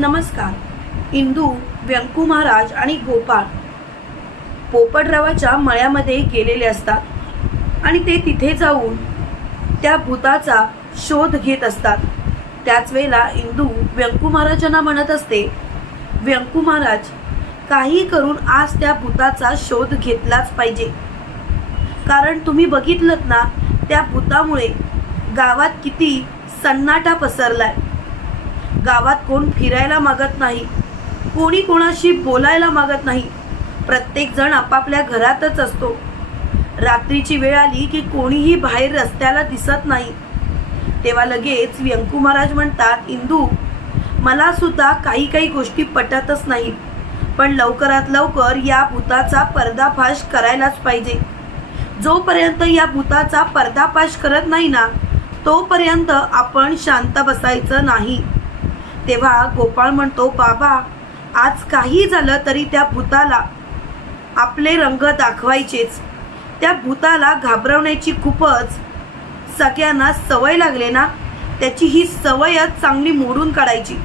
नमस्कार. इंदू व्यंकू महाराज आणि गोपाळ पोपटरावाच्या मळ्यामध्ये गेलेले असतात आणि ते तिथे जाऊन त्या भूताचा शोध घेत असतात. त्याच वेळेला इंदू व्यंकू महाराजांना म्हणत असते व्यंकू महाराज काही करून आज त्या भूताचा शोध घेतलाच पाहिजे. कारण तुम्ही बघितलं ना त्या भूतामुळे गावात किती सन्नाटा पसरलाय. गावात कोण फिरायला मागत नाही कोणी कोणाशी बोलायला मागत नाही. प्रत्येक जण आपापल्या घरातच असतो. रात्रीची वेळ आली की कोणीही बाहेर रस्त्याला दिसत नाही. तेव्हा लगेच व्यंकू महाराज म्हणतात इंदू मला सुद्धा काही काही गोष्टी पटतच नाहीत पण लवकरात लवकर या भूताचा पर्दाफाश करायलाच पाहिजे. जोपर्यंत या भूताचा पर्दाफाश करत नाही ना तोपर्यंत आपण शांत बसायचं नाही. तेव्हा गोपाळ म्हणतो बाबा आज काही झालं तरी त्या भूताला आपले रंग दाखवायचेच. त्या भूताला घाबरवण्याची खूपच सगळ्यांना सवय लागले ना त्याची ही सवयच चांगली मोडून काढायची.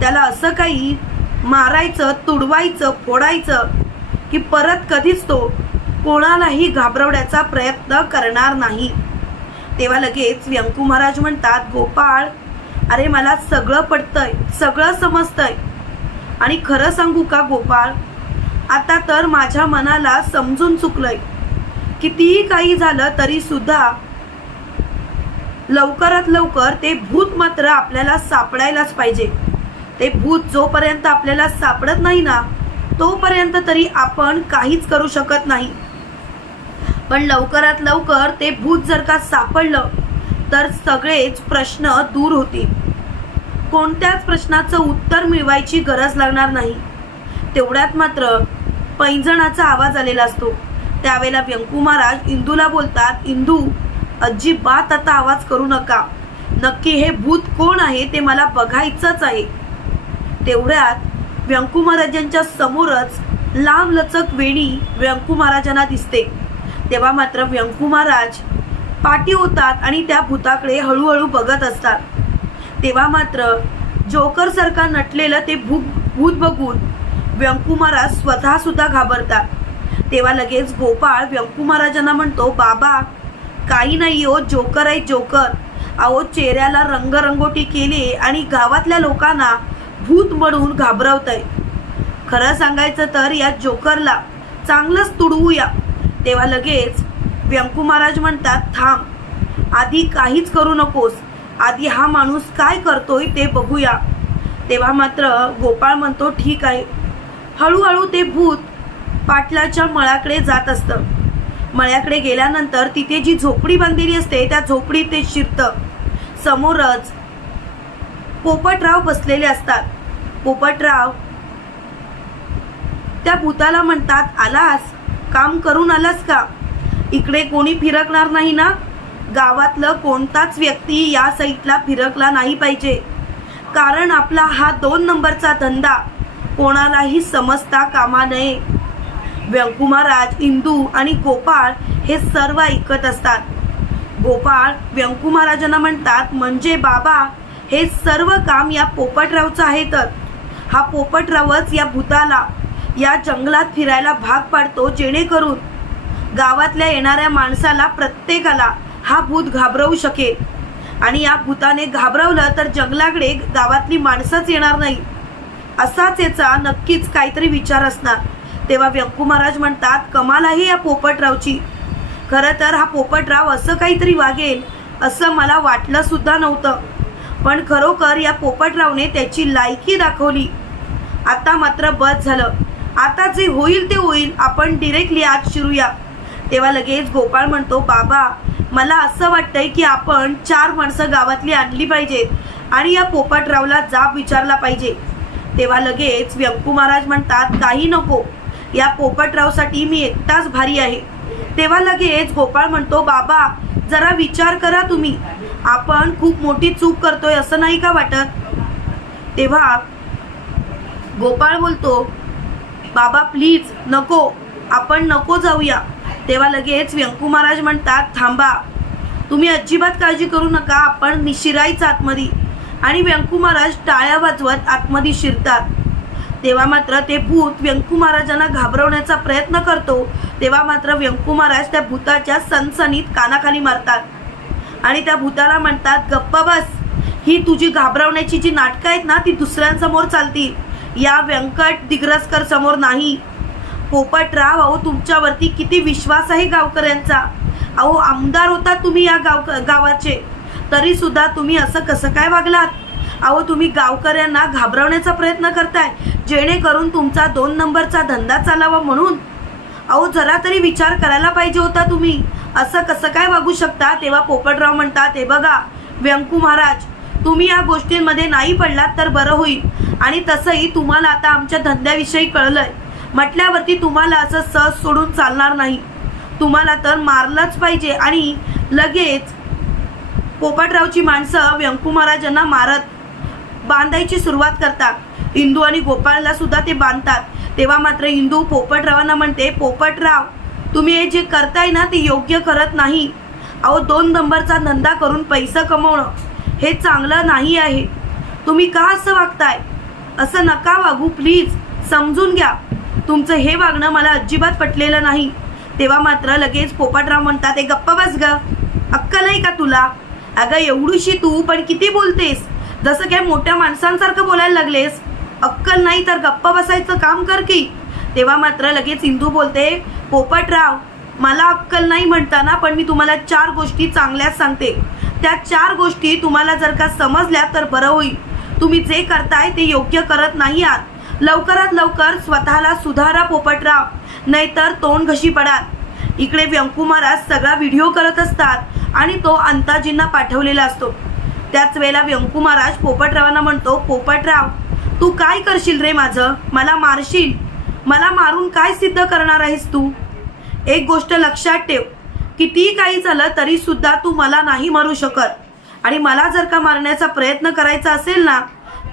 त्याला असं काही मारायचं तुडवायचं फोडायचं की परत कधीच तो कोणालाही घाबरवण्याचा प्रयत्न करणार नाही. तेव्हा लगेच व्यंकू महाराज म्हणतात गोपाळ अरे मला सगळं पडतंय सगळं समजतंय. आणि खरं सांगू का गोपाळ? आता तर माझ्या मनाला समजून चुकलंय. कितीही काही झालं तरी सुद्धा लवकरात लवकर ते भूत मात्र आपल्याला सापडायलाच पाहिजे. ते भूत जोपर्यंत आपल्याला सापडत नाही ना तोपर्यंत तरी आपण काहीच करू शकत नाही. पण लवकरात लवकर ते भूत जर का सापडलं तर सगळेच प्रश्न दूर होतील. कोणत्याच प्रश्नाचं उत्तर मिळवायची गरज लागणार नाही. तेवढ्यात मात्र पैंजणाचा आवाज आलेला असतो. त्यावेळेला व्यंकू महाराज इंदूला बोलतात इंदू अजिबात आता आवाज करू नका. नक्की हे भूत कोण आहे ते मला बघायचंच आहे. तेवढ्यात व्यंकू महाराजांच्या समोरच लांब लचक वेणी व्यंकू महाराजांना दिसते. तेव्हा मात्र व्यंकू महाराज पाठी होतात आणि त्या भूताकडे हळूहळू बघत असतात. तेव्हा मात्र जोकर सारखा नटलेलं ते भूक भूत बघून व्यंकुमाराज स्वतःसुद्धा स्वतः सुद्धा घाबरतात. तेव्हा लगेच गोपाळ व्यंकू महाराजांना म्हणतो बाबा काही नाही हो जोकर आहे जोकर. अहो चेहऱ्याला रंगरंगोटी केली आणि गावातल्या लोकांना भूत म्हणून घाबरवतंय. खरं सांगायचं तर या जोकरला चांगलंच तुडवूया. तेव्हा लगेच व्यंकू महाराज म्हणतात थांब आधी काहीच करू नकोस. आधी हा माणूस काय करतोय ते बघूया. तेव्हा मात्र गोपाळ म्हणतो ठीक आहे. हळूहळू ते भूत पाटलाच्या मळाकडे जात असतं. मळ्याकडे गेल्यानंतर तिथे जी झोपडी बांधलेली असते त्या झोपडीत ते शिरतं. समोरच पोपटराव बसलेले असतात. पोपटराव त्या भूताला म्हणतात आलास? काम करून आलास का? इकडे कोणी फिरकणार नाही ना? गावातलं कोणताच व्यक्ती या साईटला फिरकला नाही पाहिजे. कारण आपला हा दोन नंबरचा धंदा कोणालाही समजता कामा नये. व्यंकुमाराज इंदू आणि गोपाळ हे सर्व ऐकत असतात. गोपाळ व्यंकुमाराजांना म्हणतात म्हणजे बाबा हे सर्व काम या पोपटरावचं आहे तर. हा पोपटरावच या भूताला या जंगलात फिरायला भाग पाडतो जेणेकरून गावातल्या येणाऱ्या माणसाला प्रत्येकाला हा भूत घाबरवू शकेल. आणि या भूताने घाबरवलं तर जंगलाकडे गावातली माणसंच येणार नाही. असाच याचा नक्कीच काहीतरी विचार असणार. तेव्हा व्यंकू महाराज म्हणतात कमाल आहे या पोपटरावची. खरं तर हा पोपटराव असं काहीतरी वागेल असं मला वाटलं सुद्धा नव्हतं. पण खरोखर या पोपटरावने त्याची लायकी दाखवली. आता मात्र बस झालं. आता जे होईल ते होईल. आपण डिरेक्टली आज शिरूया. तेव्हा लगेच गोपाळ म्हणतो बाबा मला असं वाटतंय की आपण चार माणसं गावातली आणली पाहिजेत आणि या पोपटरावला जाब विचारला पाहिजे. तेव्हा लगेच व्यंकू महाराज म्हणतात काही नको या पोपटरावसाठी मी एकटाच भारी आहे. तेव्हा लगेच गोपाळ म्हणतो बाबा जरा विचार करा तुम्ही. आपण खूप मोठी चूक करतोय असं नाही का वाटत? तेव्हा गोपाळ बोलतो बाबा प्लीज नको आपण नको जाऊया. तेव्हा लगेच व्यंकू महाराज म्हणतात थांबा तुम्ही अजिबात काळजी करू नका आपण निशिराईच आतमध्ये. आणि व्यंकू महाराज टाळ्या वाजवत आतमध्ये शिरतात. तेव्हा मात्र ते भूत व्यंकू महाराजांना घाबरवण्याचा प्रयत्न करतो. तेव्हा मात्र व्यंकू महाराज त्या भूताच्या सनसनीत कानाखाली मारतात. आणि त्या भूताला म्हणतात गप्प बस ही तुझी घाबरवण्याची जी नाटकं आहेत ना ती दुसऱ्यांसमोर चालतील. या व्यंकट दिग्रसकर समोर नाही. पोपटराव अहो तुमच्यावरती किती विश्वास आहे गावकऱ्यांचा. अहो आमदार होता तुम्ही या गाव गावाचे. तरी सुद्धा तुम्ही असं कसं काय वागलात? अहो तुम्ही गावकऱ्यांना घाबरवण्याचा प्रयत्न करताय जेणेकरून तुमचा दोन नंबरचा धंदा चालावा म्हणून. अहो जरा तरी विचार करायला पाहिजे होता तुम्ही. असं कसं काय वागू शकता? तेव्हा पोपटराव म्हणतात हे बघा व्यंकू महाराज तुम्ही या गोष्टींमध्ये नाही पडलात तर बरं होईल. आणि तसंही तुम्हाला आता आमच्या धंद्याविषयी कळलंय. म्हटल्यावरती तुम्हाला असं सहज सोडून चालणार नाही. तुम्हाला तर मारलंच पाहिजे आणि लगेच पोपटरावची माणसं व्यंकू महाराजांना मारत बांधायची सुरुवात करतात. इंदू आणि गोपाळला सुद्धा ते बांधतात. तेव्हा मात्र इंदू पोपटरावांना म्हणते पोपटराव तुम्ही हे जे करताय ना ते योग्य करत नाही. अहो दोन नंबरचा धंदा करून पैसा कमवणं हे चांगलं नाही आहे. तुम्ही का असं वागताय? असं नका वागू प्लीज समजून घ्या. तुमचं हे वागणं मला अजिबात पटलेलं नाही. तेव्हा मात्र लगेच पोपटराव म्हणतात हे गप्प बस ग. अक्कल आहे का तुला? अगं एवढीशी तू पण किती बोलतेस? जसं काय मोठ्या माणसांसारखं बोलायला लागलेस. अक्कल नाही तर गप्प बसायचं काम कर की. तेव्हा मात्र लगेच इंदू बोलते पोपटराव मला अक्कल नाही म्हणताना पण मी तुम्हाला चार गोष्टी चांगल्याच सांगते. त्या चार गोष्टी तुम्हाला जर का समजल्या तर बरं होईल. तुम्ही जे करताय ते योग्य करत नाही आहात. लवकरात लवकर स्वतःला सुधारा पोपटराव नाहीतर तोंड घशी पडाल. इकडे व्यंकू महाराज सगळा व्हिडिओ करत असतात आणि तो अंताजींना पाठवलेला असतो. त्याच वेळेला व्यंकू महाराज पोपटरावांना म्हणतो पोपटराव तू काय करशील रे माझं? मला मारशील? मला मारून काय सिद्ध करणार आहेस तू? एक गोष्ट लक्षात ठेव कितीही काही झालं तरी सुद्धा तू मला नाही मारू शकत. आणि मला जर का मारण्याचा प्रयत्न करायचा असेल ना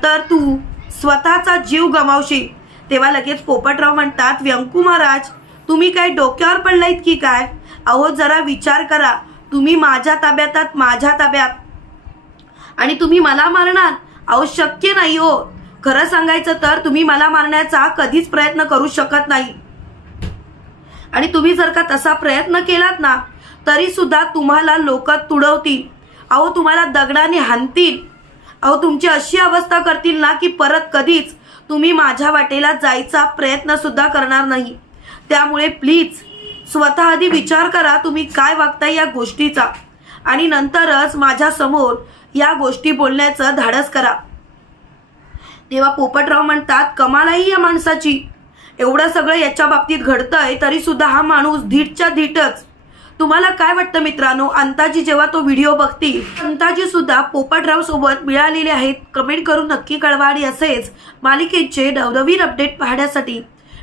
तर तू स्वतःचा जीव गमावशील तेव्हा लगेच पोपटराव म्हणतात व्यंकू महाराज तुम्ही काय डोक्यावर पडलायत की काय? अहो जरा विचार करा. तुम्ही माझ्या ताब्यात माझ्या ताब्यात. आणि तुम्ही मला मारणार? अहो शक्य नाही हो. खरं सांगायचं तर तुम्ही मला मारण्याचा कधीच प्रयत्न करू शकत नाही. आणि तुम्ही जर का तसा प्रयत्न केलात ना तरी सुद्धा तुम्हाला लोक तुडवतील. अहो तुम्हाला दगडाने हाणतील. अहो तुमची अशी अवस्था करतील ना की परत कधीच तुम्ही माझ्या वाटेला जायचा प्रयत्न सुद्धा करणार नाही. त्यामुळे प्लीज स्वतः आधी विचार करा तुम्ही काय वागताय या गोष्टीचा. आणि नंतरच माझ्यासमोर या गोष्टी बोलण्याचं धाडस करा. तेव्हा पोपटराव म्हणतात कमाल आहे या माणसाची. एवढं सगळं याच्या बाबतीत घडतंय तरी सुद्धा हा माणूस धीटच्या धीटच तुम्हाला काय वाटतं मित्रांनो? अंताजी जेव्हा तो व्हिडिओ बघतील अंताजी सुद्धा पोपटराव सोबत मिळालेले आहेत. कमेंट करून नक्की कळवा आणि असेच मालिकेचे नवनवीन अपडेट पाहण्यासाठी.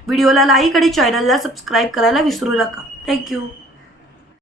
व्हिडिओला लाईक आणि चॅनलला सबस्क्राईब करायला विसरू नका. थँक्यू